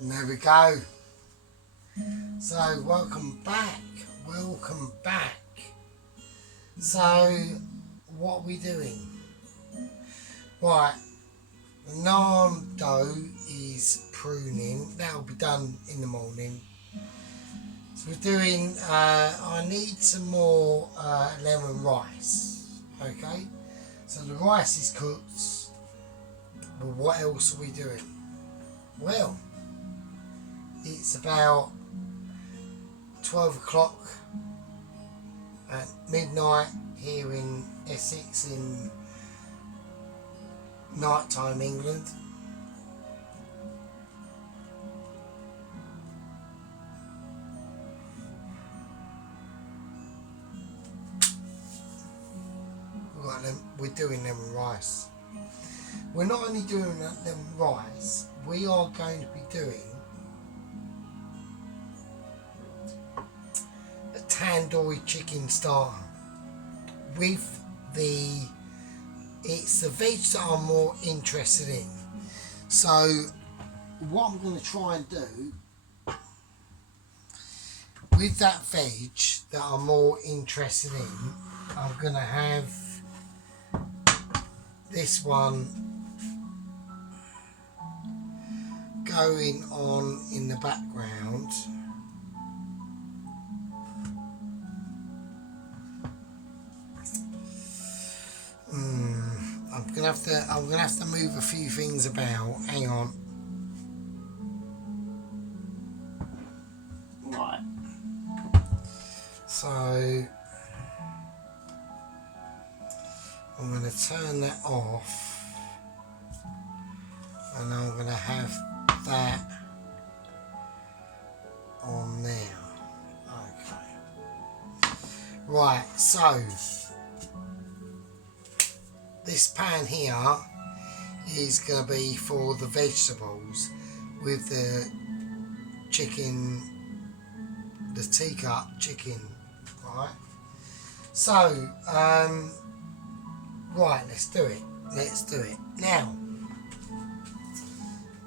And there we go. So welcome back. So what are we doing? Right, the naan dough is pruning. That'll be done in the morning. So we're doing, I need some more lemon rice. Okay, so the rice is cooked. But what else are we doing? Well, it's about 12 o'clock at midnight here in Essex in nighttime England. We're doing lemon rice. We're not only doing lemon rice, we are going to be doing a tandoori chicken starter with it's the veg that I'm more interested in. So what I'm going to try and do with that veg that I'm more interested in, I'm going to have this one going on in the background. I'm gonna have to move a few things about. Hang on. Right. So I'm gonna turn that off, and I'm gonna have that on there. Okay. Right. So this pan here is going to be for the vegetables with the chicken, the teacup chicken, right? So, right, let's do it. Now,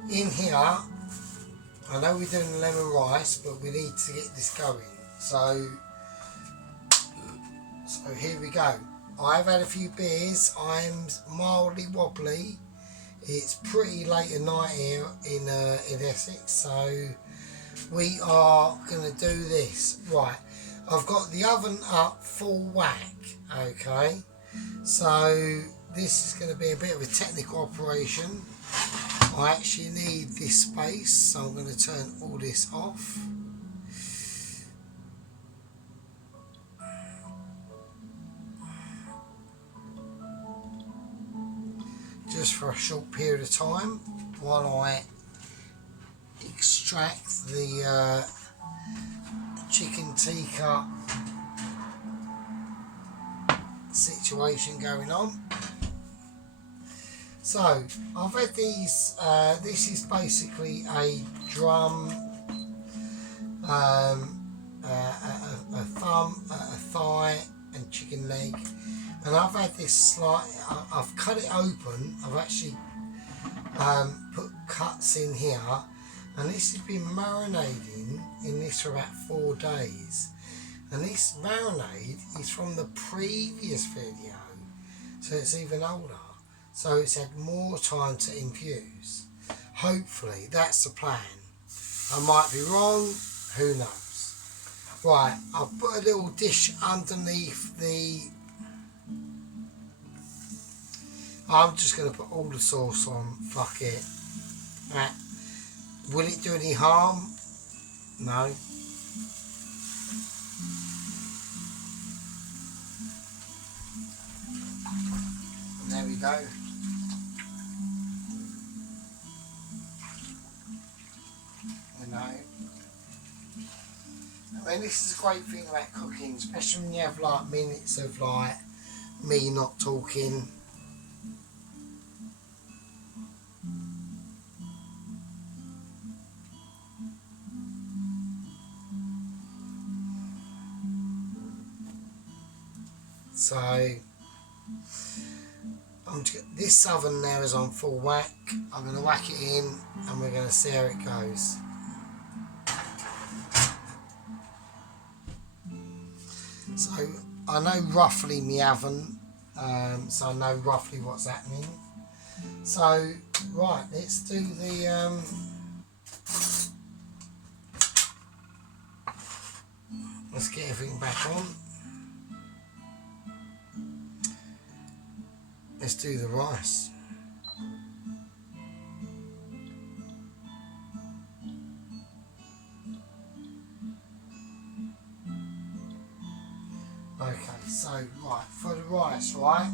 in here, I know we're doing the lemon rice, but we need to get this going. So here we go. I've had a few beers. I'm mildly wobbly. It's pretty late at night here in Essex, so we are going to do this. Right, I've got the oven up full whack. Okay, so this is going to be a bit of a technical operation. I actually need this space, so I'm going to turn all this off. Just for a short period of time while I extract the chicken tikka situation going on. So I've had these, this is basically a drum, a thumb, a thigh and chicken leg. And I've had this I've cut it open. I've actually put cuts in here, and this has been marinating in this for about 4 days. And this marinade is from the previous video, so it's even older. So it's had more time to infuse. Hopefully, that's the plan. I might be wrong, who knows. Right, I've put a little dish underneath the... I'm just going to put all the sauce on, fuck it. Right. Will it do any harm? No. And there we go. You know. I mean, this is a great thing about cooking, especially when you have like minutes of like me not talking. So This oven now is on full whack. I'm going to whack it in and we're going to see how it goes. So I know roughly my oven, so I know roughly what's happening. So right, let's do the let's get everything back on. Let's do the rice. Okay, so right, for the rice, right,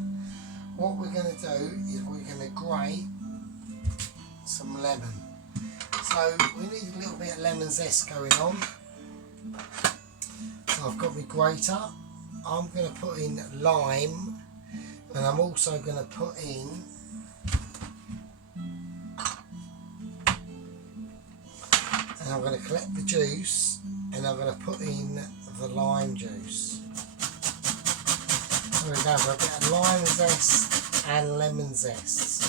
what we're going to do is we're going to grate some lemon. So we need a little bit of lemon zest going on. So I've got my grater. I'm going to put in lime, and I'm also going to put in and I'm going to collect the juice, and I'm going to put in the lime juice. So we're going for a bit of lime zest and lemon zest.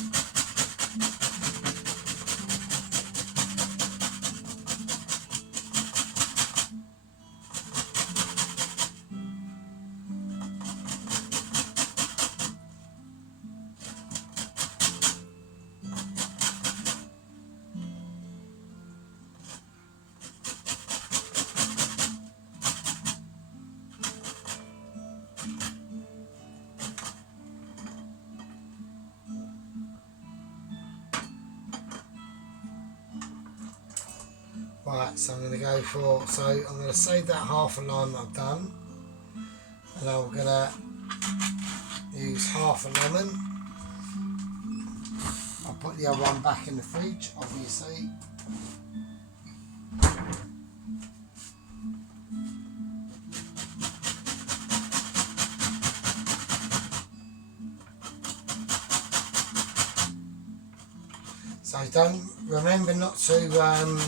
Right, so I'm going to go for, so I'm going to save that half a lime that I've done, and I'm going to use half a lemon. I'll put the other one back in the fridge, obviously. So remember not to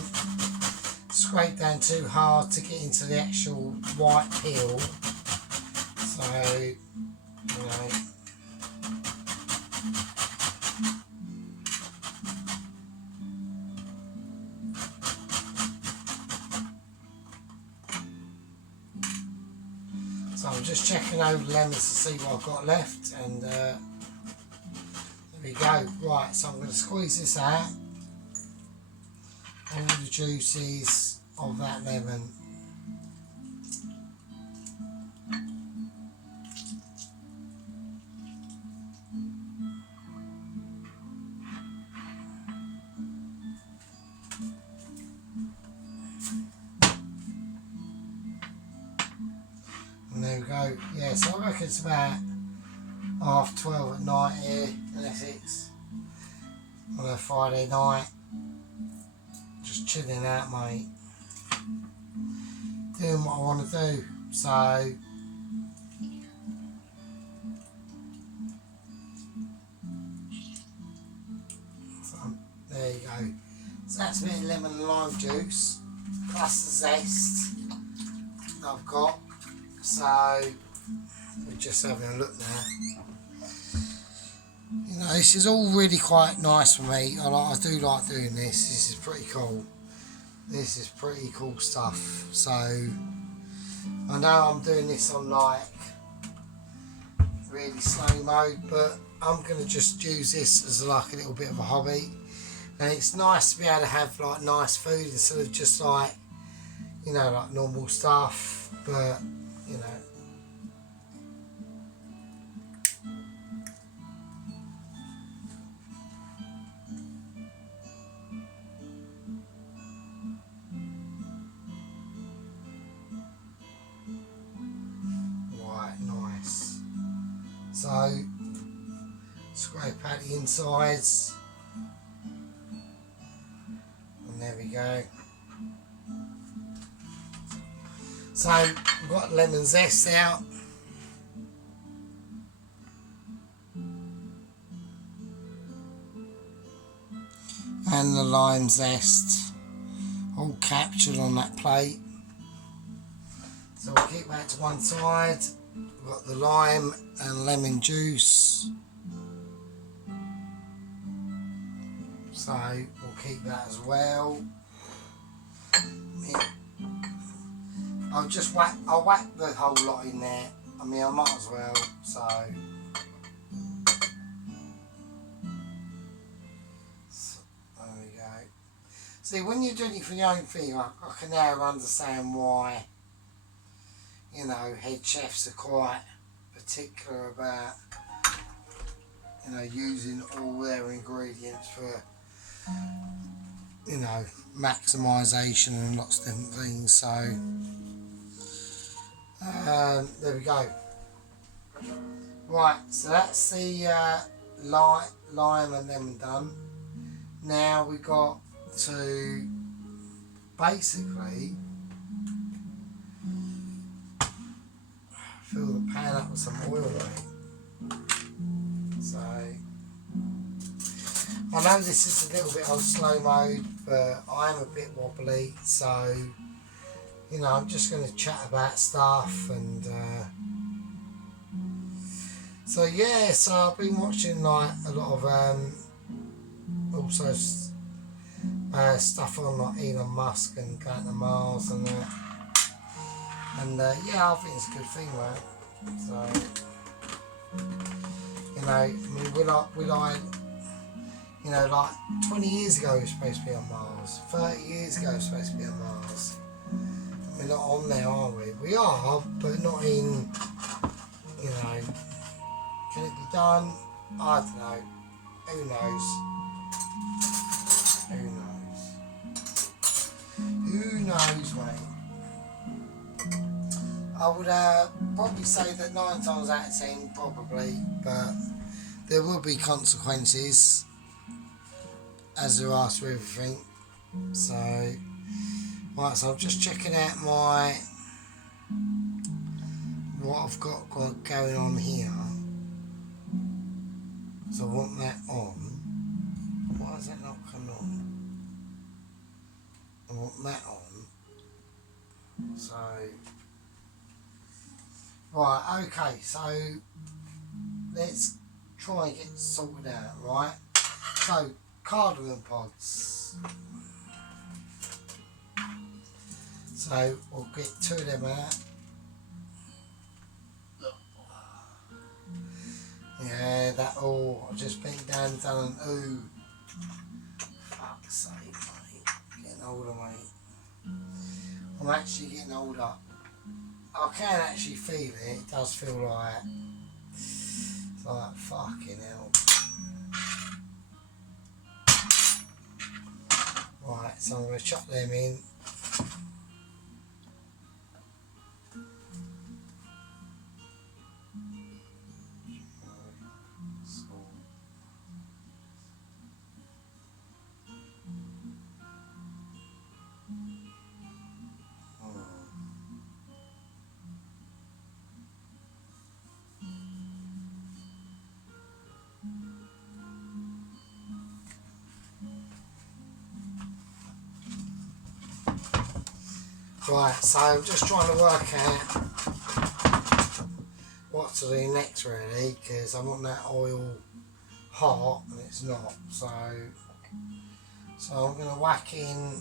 scrape down too hard to get into the actual white peel. So, you know. So I'm just checking over the lemons to see what I've got left, and there we go. Right, so I'm going to squeeze this out, all the juices of that lemon. And there we go. Yeah, so I reckon it's about 12:30 at night here in Essex on a Friday night. Just chilling out, mate. Doing what I want to do. So there you go. So that's a bit of lemon and lime juice plus the zest that I've got. So we're just having a look now. You know, this is all really quite nice for me. I do like doing this. This is pretty cool. This is pretty cool stuff. So I know I'm doing this on like really slow mode, but I'm going to just use this as like a little bit of a hobby. And it's nice to be able to have like nice food instead of just like, you know, like normal stuff. But you know, right, nice. So scrape out the insides, and there we go. So we've got lemon zest out. And the lime zest all captured on that plate. So we'll keep that to one side. We've got the lime and lemon juice. So we'll keep that as well. I'll whack the whole lot in there. I mean, I might as well. So there we go. See, when you're doing it for your own thing, I can now understand why, you know, head chefs are quite particular about, you know, using all their ingredients for, you know, maximisation and lots of different things. So there we go. Right, so that's the lime and lemon done. Now we got to basically fill the pan up with some oil, mate. So I know this is a little bit on slow mode, but I'm a bit wobbly, so you know, I'm just going to chat about stuff and so yeah, so I've been watching like a lot of also stuff on like Elon Musk and going to Mars and that, and yeah, I think it's a good thing, right? So you know, I mean, we like you know, like 20 years ago we were supposed to be on Mars, 30 years ago we were supposed to be on Mars. We're not on there, are we? We are, but not in, you know, can it be done? I don't know. Who knows? Who knows, mate? I would probably say that 9 times out of 10, probably, but there will be consequences, as there are to everything. So, right, so I'm just checking out what I've got going on here. So I want that on. Why is that not coming on? I want that on. So, right, okay, so let's try and get sorted out, right? So, cardamom pods. So we'll get 2 of them out. Yeah, that all. I've just bent down and done an ooh. Fuck's sake, mate. Getting older, mate. I'm actually getting older. I can actually feel it. It does feel like it's like fucking hell. Right, so I'm going to chop them in. Right, so I'm just trying to work out what to do next, really, because I want that oil hot and it's not. So I'm going to whack in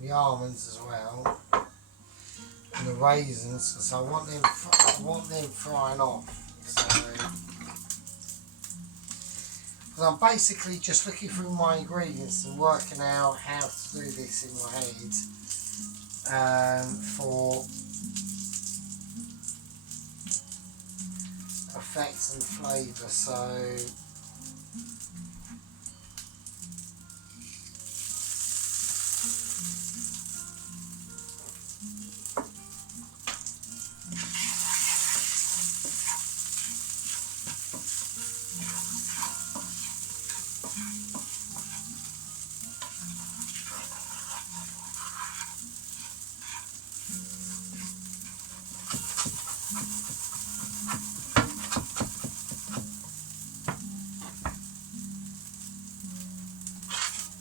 the almonds as well and the raisins, because I want them frying off. So I'm basically just looking through my ingredients and working out how to do this in my head. For effects and flavour, so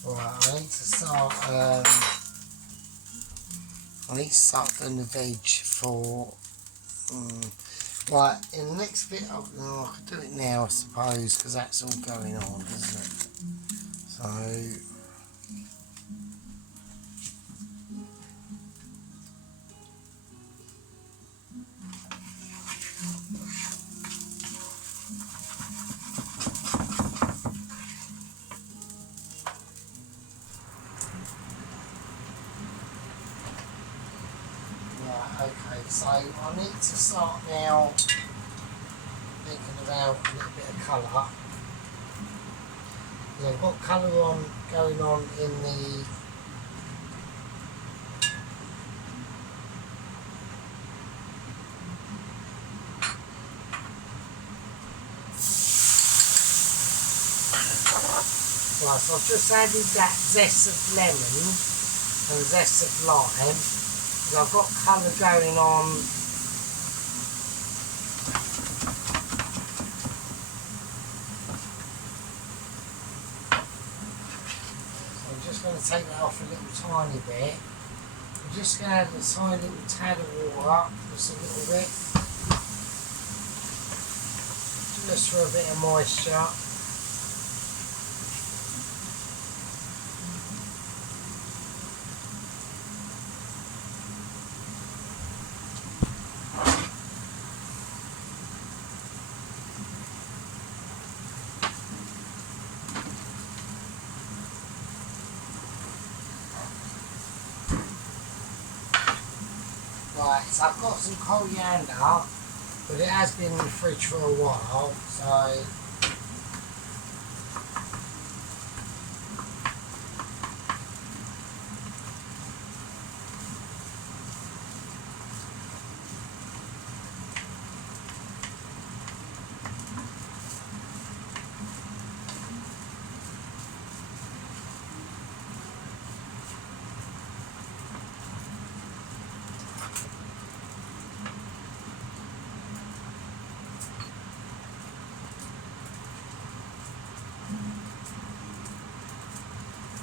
right, I need to start doing the veg for right, in the next bit I could do it now, I suppose, because that's all going on, isn't it? Okay, so I need to start now thinking about a little bit of colour. I've got colour going on in the right, so I've just added that zest of lemon and zest of lime. I've got colour going on. So I'm just going to take that off a little tiny bit. I'm just going to add a tiny little tad of water, just a little bit, just for a bit of moisture. Right, so I've got some coriander, but it has been in the fridge for a while, so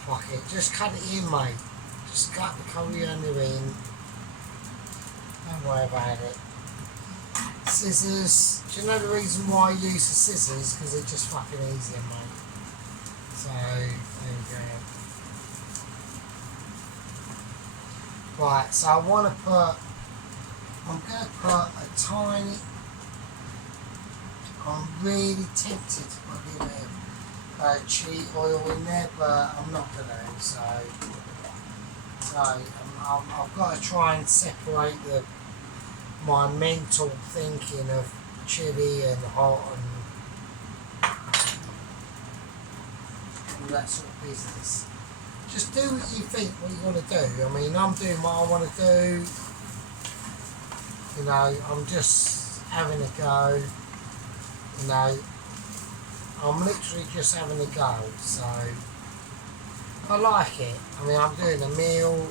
fuck it, just cut it in, mate. Just cut the coriander in. Don't worry about it. Scissors. Do you know the reason why I use the scissors? Because they're just fucking easier, mate. So, there you go. Right, so I want to put, I'm going to put a tiny, I'm really tempted to put a little bit of chili oil in there, but I'm not going to, so I've got to try and separate my mental thinking of chili and hot and all that sort of business. Just do what you think, what you want to do. I mean, I'm doing what I want to do. You know, I'm just having a go. You know, I'm literally just having a go. So, I like it. I mean, I'm doing a meal.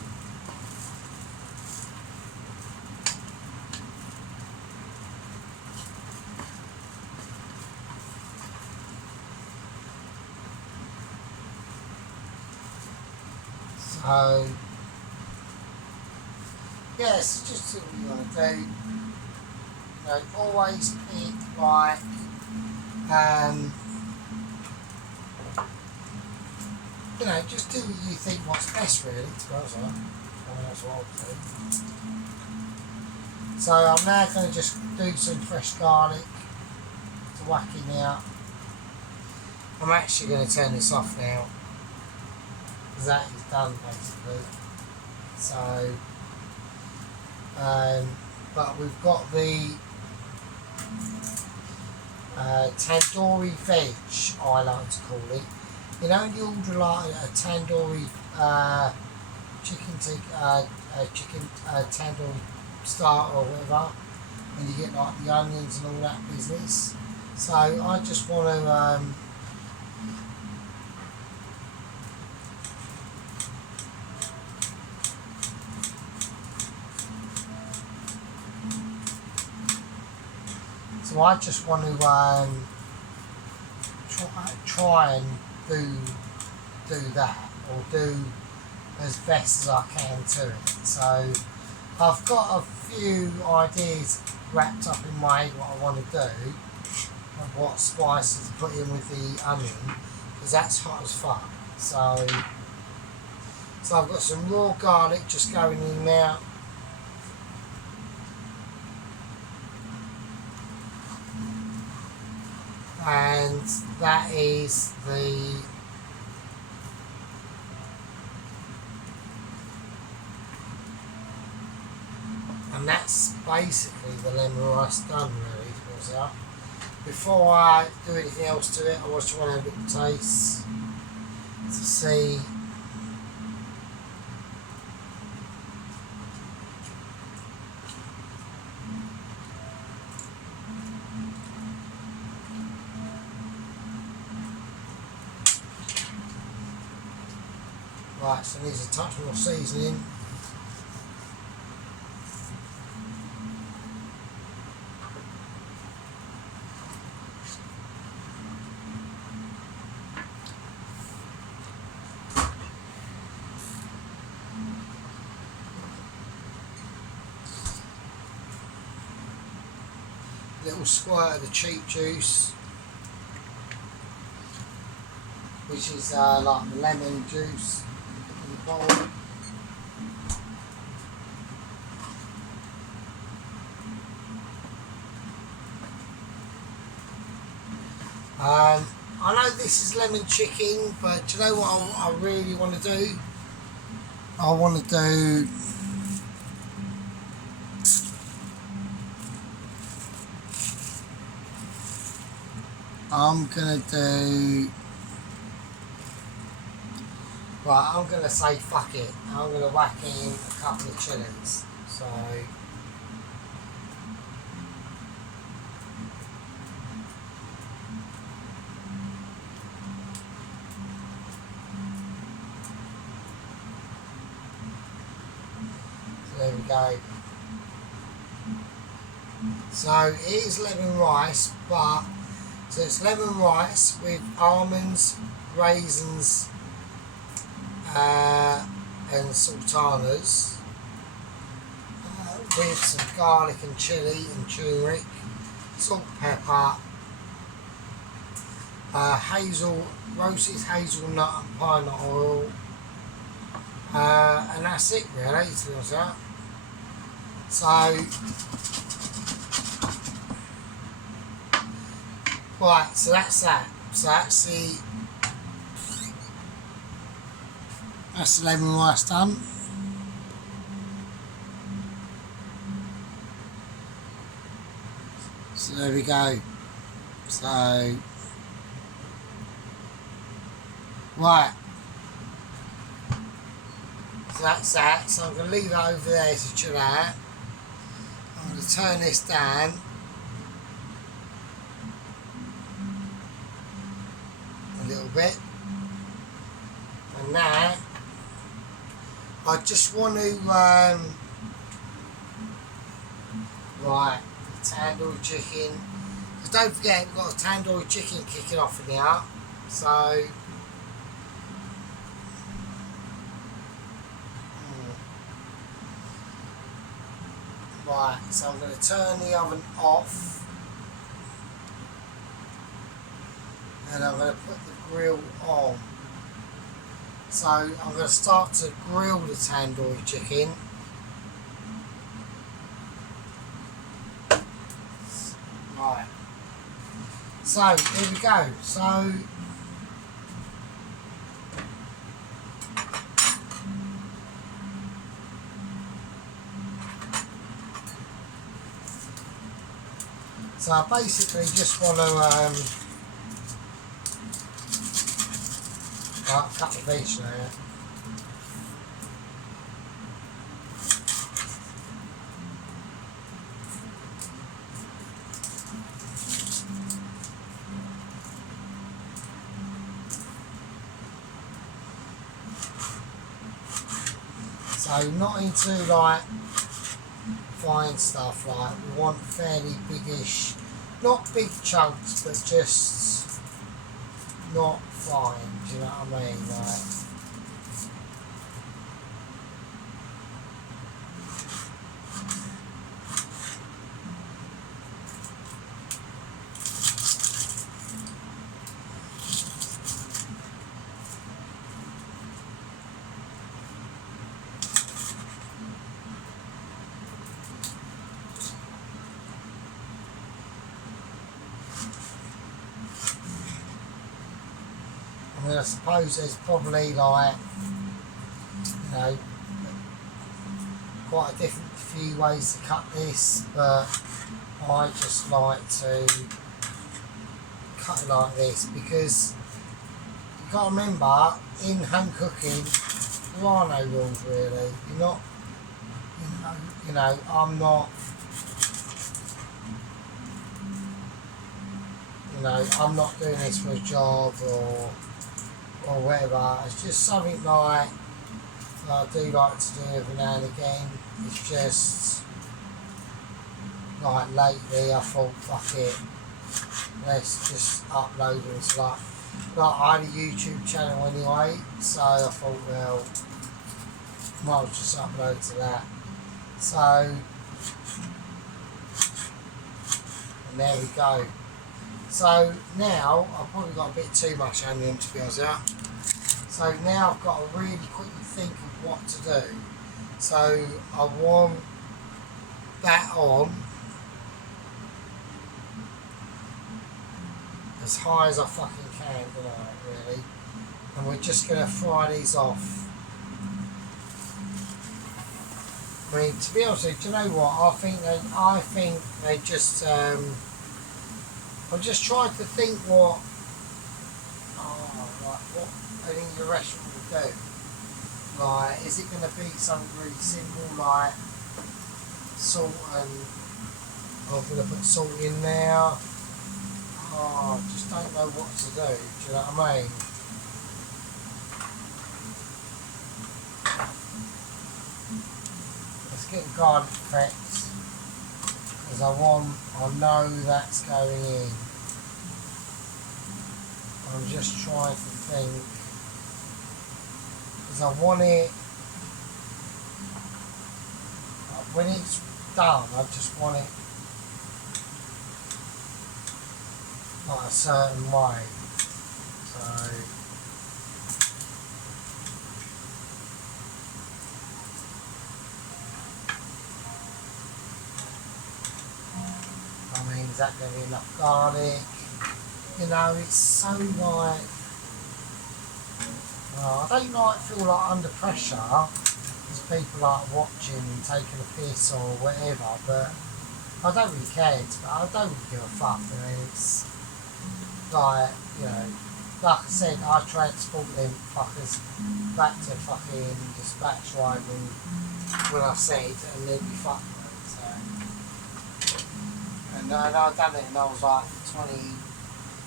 So, yes, just do what you want to do. You know, always pick like, you know, just do what you think what's best, really, to be honest with you. That's what I'll do. So I'm now going to just do some fresh garlic to whack in out. I'm actually going to turn this off now, because that is done basically. So, but we've got the tandoori veg, I like to call it. You know, when you order like a tandoori chicken tandoori starter or whatever, and you get like the onions and all that business. So I just want to try and do that, or do as best as I can to it. So I've got a few ideas wrapped up in my head what I want to do, and what spices to put in with the onion, because that's hot as fuck. So I've got some raw garlic just going in now. And that is and that's basically the lemon rice done really, towards that. Before I do anything else to it, I just want to have a little taste to see. Right, so needs a touch more seasoning. Little squirt of the cheap juice, which is like the lemon juice in the bowl. I know this is lemon chicken, but do you know what I really want to do? I want to do I'm gonna say fuck it. I'm gonna whack in a couple of chilies. So there we go. So it is lemon rice, but so it's lemon rice with almonds, raisins, and sultanas, with some garlic and chilli and turmeric, salt, pepper, roasted hazelnut and pine nut oil, and that's it really, to be honest with you. So right, so that's that. So that's the lemon rice done. So there we go. So right. So that's that. So I'm going to leave it over there to chill out. I'm going to turn this down. A little bit. And now I just want to right, the tandoori chicken. Because don't forget we've got a tandoori chicken kicking off in here. So right, so I'm going to turn the oven off and I'm going to put the grill on. So I'm going to start to grill the tandoori chicken. Right. So here we go. So I basically just want to cut the beef now. So not into like fine stuff, like we want fairly biggish, not big chunks, but just not fine, do you know what I mean? Like, I suppose there's probably like, you know, quite a different few ways to cut this, but I just like to cut it like this because you've got to remember, in home cooking, there are no rules really. You're not, you know, I'm not, you know, I'm not doing this for a job or whatever. It's just something like I do like to do every now and again. It's just like lately I thought, fuck it, let's just upload it to like I had a YouTube channel anyway, so I thought, well, might as well just upload to that. So, and there we go. So now I've probably got a bit too much onion, to be honest. So now I've got to really quickly think of what to do. So I want that on as high as I fucking can tonight, really. And we're just going to fry these off. I mean, to be honest with you, do you know what? I think they just. I'm just trying to think what I think the restaurant would do. Like, is it going to be something really simple like salt and I'm going to put salt in there? Oh, I just don't know what to do. Do you know what I mean? Let's get the garlic effects because I know that's going in. I'm just trying to think because I want it when it's done. I just want it like a certain way. So I mean, is that going to be enough garlic? You know, it's so like, I don't feel like under pressure because people like watching and taking a piss or whatever, but I don't really care. I don't really give a fuck. I mean, it's like, you know, like I said, I transport them fuckers back to fucking dispatch riding when I said, and they'd be fucked with it. So, and I done it, and I was like 20.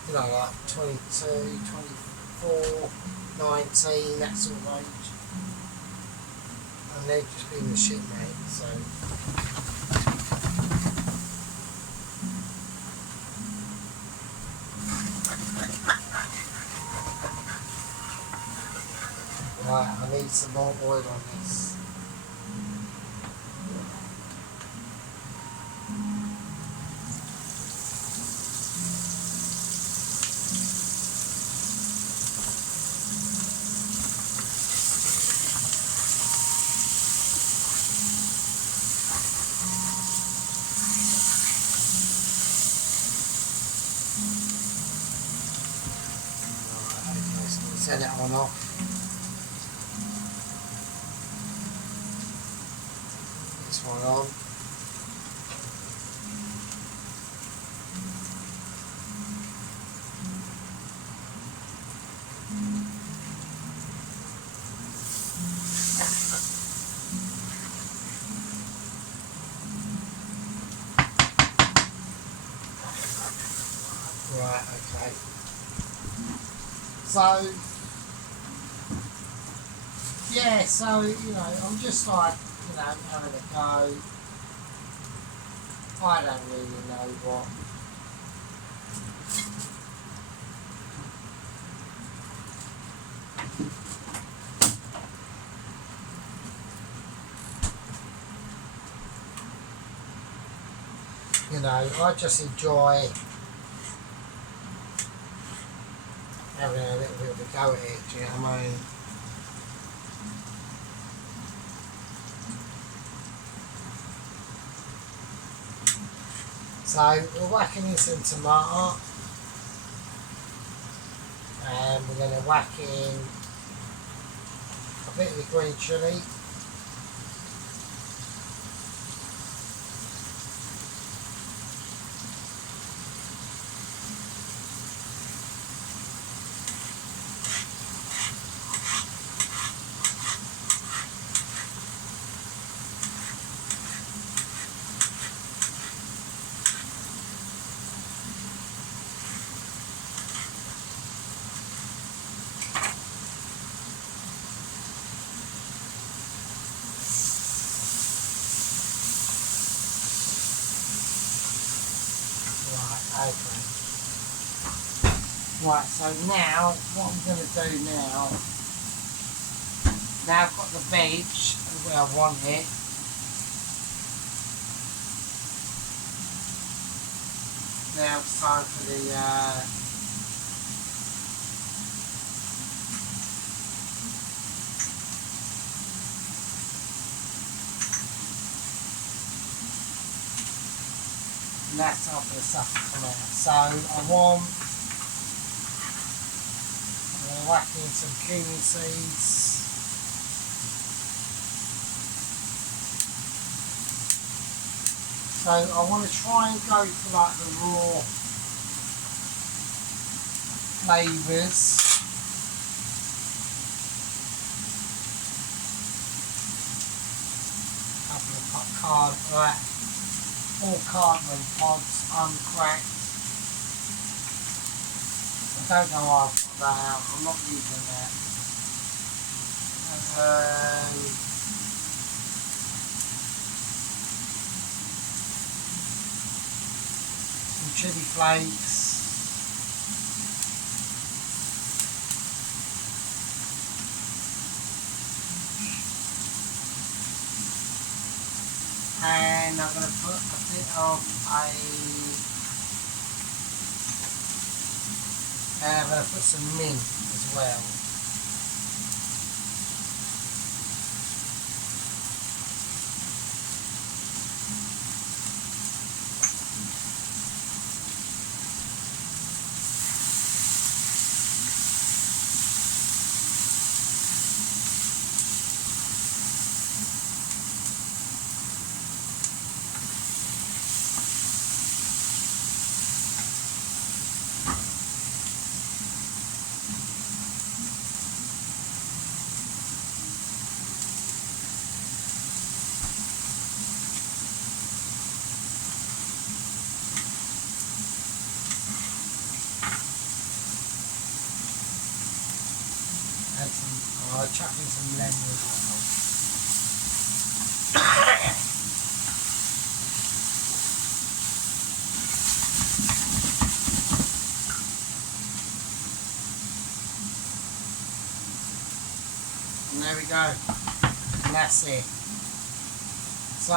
You know, like 22, 24, 19, that sort of age. And they've just been the shit, mate, so. Right, I need some more oil on this. Set that one off. This one on. Right, okay. So, yeah, so, you know, I'm just like, you know, having a go. I don't really know what. You know, I just enjoy having a little bit of a go at it, do you know what I mean? So we're whacking in some tomato. and we're going to whack in a bit of the green chilli. Okay. Right, so now what I'm going to do now I've got the veg where I want it. Now it's time for the and that's time for the stuff to come out. So I'm going to whack in some cumin seeds. So I want to try and go for like the raw flavours. Couple of all cardamom pods uncracked. I don't know why I've got that out. I'm not using that. Some chili flakes. And I'm going to put a bit of and I'm going to put some mint as well. I'll chuck in some lemon as well. And there we go. And that's it. So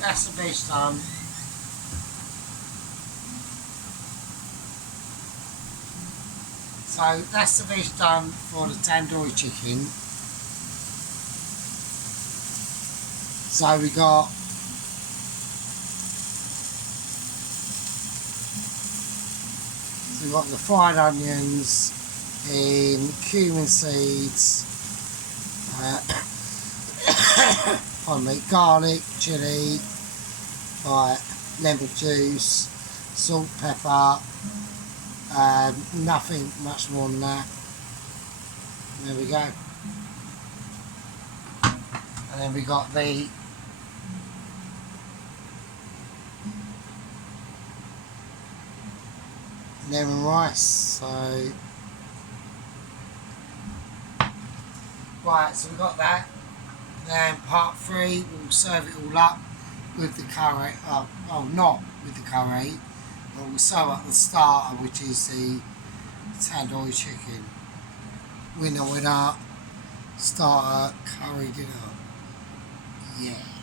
that's the veg done. So that's the veg done for the tandoori chicken. So we've got the fried onions in cumin seeds, pardon me, garlic, chilli, lemon juice, salt, pepper, nothing much more than that. There we go. And then we got the lemon rice. So right, so we got that. Then part 3, we'll serve it all up with the curry. Not with the curry, but we'll serve up the starter, which is the tandoori chicken. Winner, starter, curry dinner. Yeah.